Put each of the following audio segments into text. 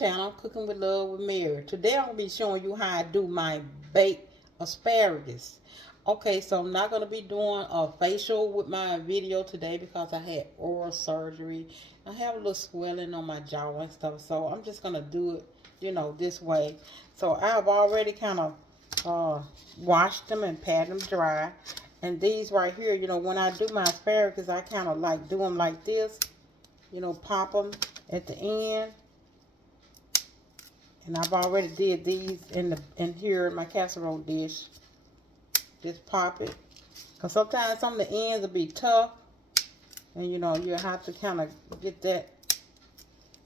channel, Cooking with Love with Mary. Today I'm going to be showing you how I do my baked asparagus. Okay, so I'm not going to be doing a facial with my video today because I had oral surgery. I have a little swelling on my jaw and stuff, so I'm just going to do it, this way. So I've already kind of washed them and pat them dry. And these right here, when I do my asparagus, I kind of like do them like this. Pop them at the end. And I've already did these in here in my casserole dish. Just pop it. Because sometimes some of the ends will be tough. And you'll have to kind of get that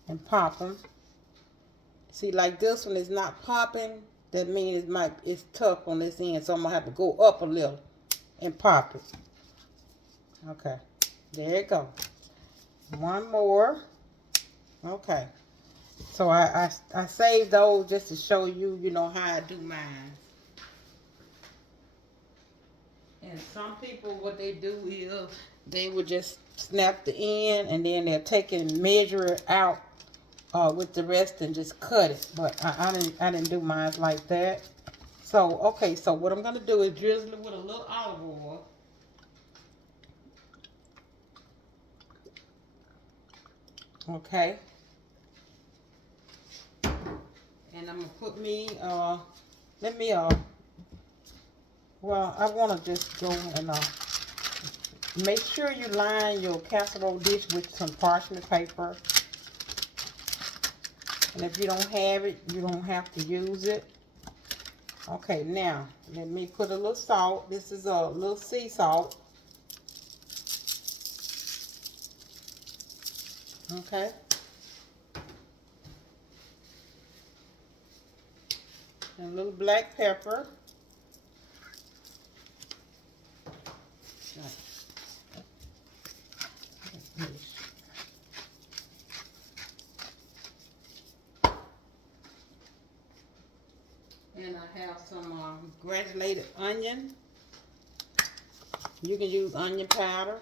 and pop them. See, like this one is not popping. That means it's tough on this end. So I'm going to have to go up a little and pop it. Okay. There you go. One more. Okay. So I saved those just to show you, how I do mine. And some people, what they do is they would just snap the end and then they'll take it and measure it out with the rest and just cut it. But I didn't do mine like that. So, okay, so what I'm going to do is drizzle it with a little olive oil. Okay. And I'm going to put me, well, I want to just go and make sure you line your casserole dish with some parchment paper. And if you don't have it, you don't have to use it. Okay, now, let me put a little salt. This is a little sea salt. Okay. And a little black pepper. And I have some granulated onion. You can use onion powder.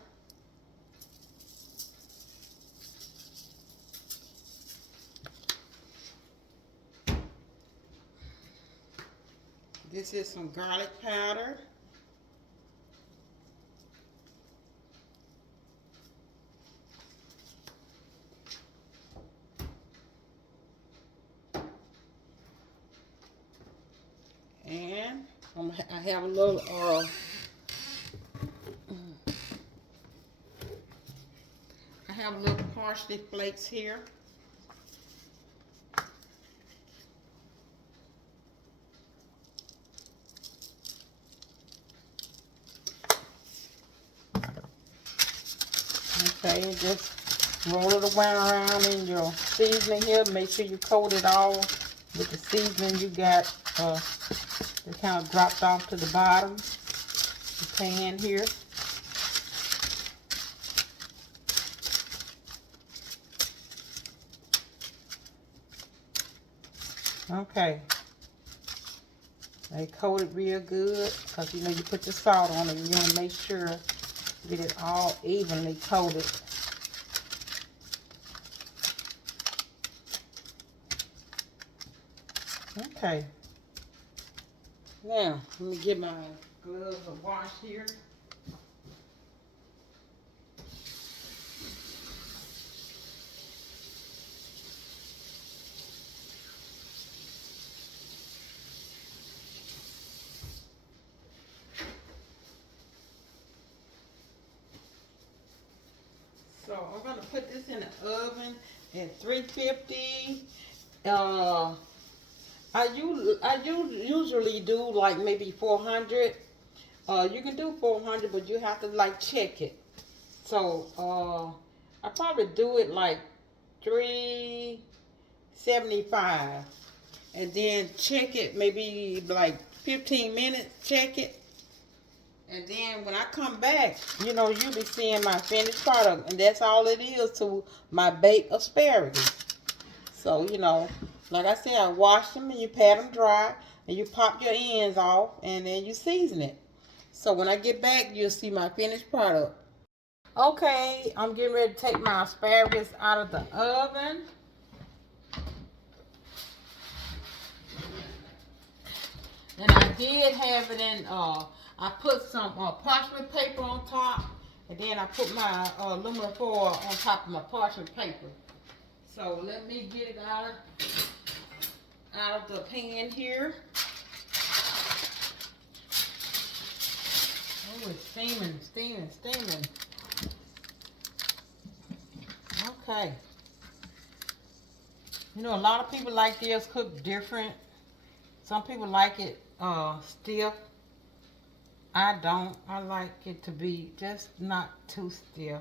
This is some garlic powder. And I have a little parsley flakes here. Okay, and just roll it around in your seasoning here. Make sure you coat it all with the seasoning you got. It kind of dropped off to the bottom. The pan here. Okay. They coat it real good because you put your salt on it and you want to make sure get it all evenly coated. Okay. Now, let me get my gloves a wash here. So I'm going to put this in the oven at 350. I usually do like maybe 400. You can do 400, but you have to like check it. So I probably do it like 375, and then check it maybe like 15 minutes. Check it. And then when I come back, you'll be seeing my finished product. And that's all it is to my baked asparagus. So, like I said, I wash them and you pat them dry. And you pop your ends off and then you season it. So when I get back, you'll see my finished product. Okay, I'm getting ready to take my asparagus out of the oven. And I did have it in, I put some parchment paper on top. And then I put my aluminum foil on top of my parchment paper. So let me get it out of the pan here. Oh, it's steaming, steaming, steaming. Okay. You know, a lot of people like theirs cooked different. Some people like it stiff. I don't. I like it to be just not too stiff.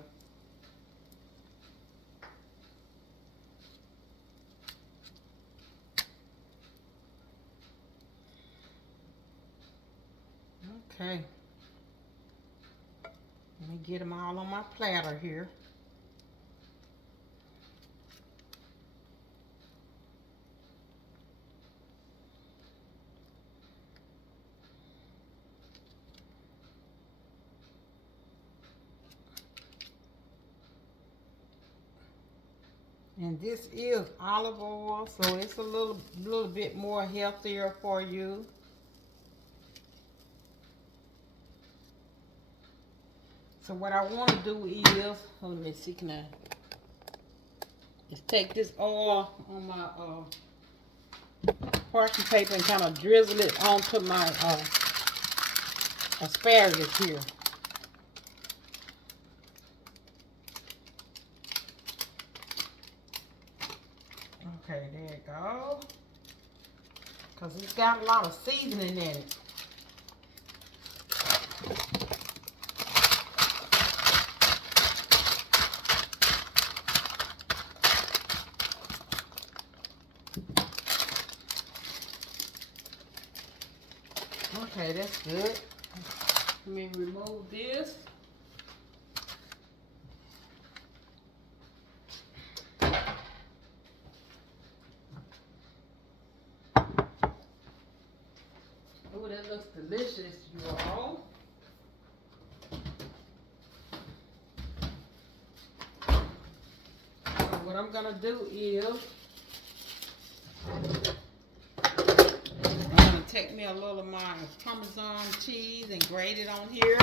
Okay. Let me get them all on my platter here. And this is olive oil, so it's a little bit more healthier for you. So what I want to do is, let me see, can I just take this oil on my parchment paper and kind of drizzle it onto my asparagus here. Okay, there you go. Because it's got a lot of seasoning in it. Okay, that's good. Let me remove this. Oh, that looks delicious, you all. So what I'm gonna do is take me a little of my Parmesan cheese and grate it on here.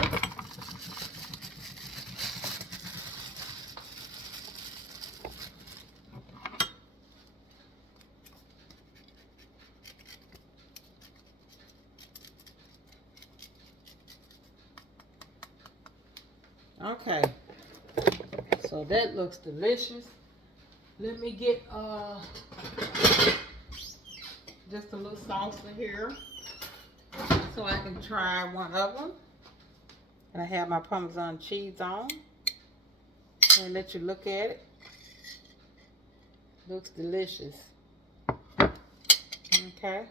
Okay, so that looks delicious. Let me get just a little salsa here so I can try one of them. And I have my Parmesan cheese on. And let you look at it. Looks delicious. Okay.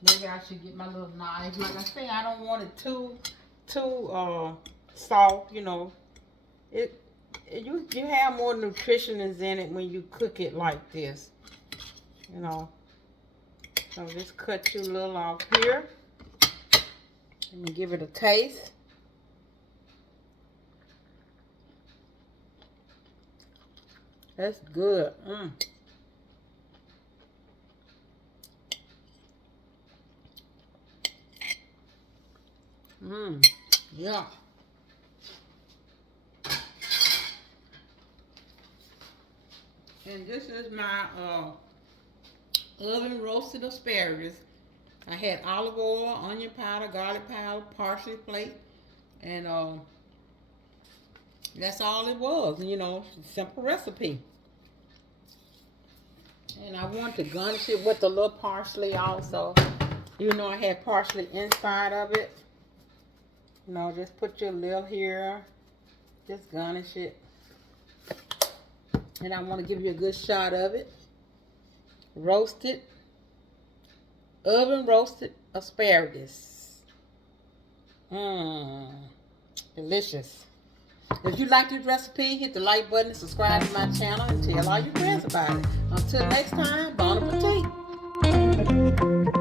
Maybe I should get my little knife. Like I say, I don't want it too soft, you know. You have more nutritionals in it when you cook it like this, you know. So just cut you a little off here. Let me give it a taste. That's good. Yeah. And this is my oven roasted asparagus. I had olive oil, onion powder, garlic powder, parsley, flake, and that's all it was. You know, simple recipe. And I want to garnish it with a little parsley also. You know, I had parsley inside of it. You know, just put your little here. Just garnish it. And I want to give you a good shot of it. Roasted, oven roasted asparagus. Delicious. If you like this recipe, hit the like button and subscribe to my channel and tell all your friends about it. Until next time, bon appetit.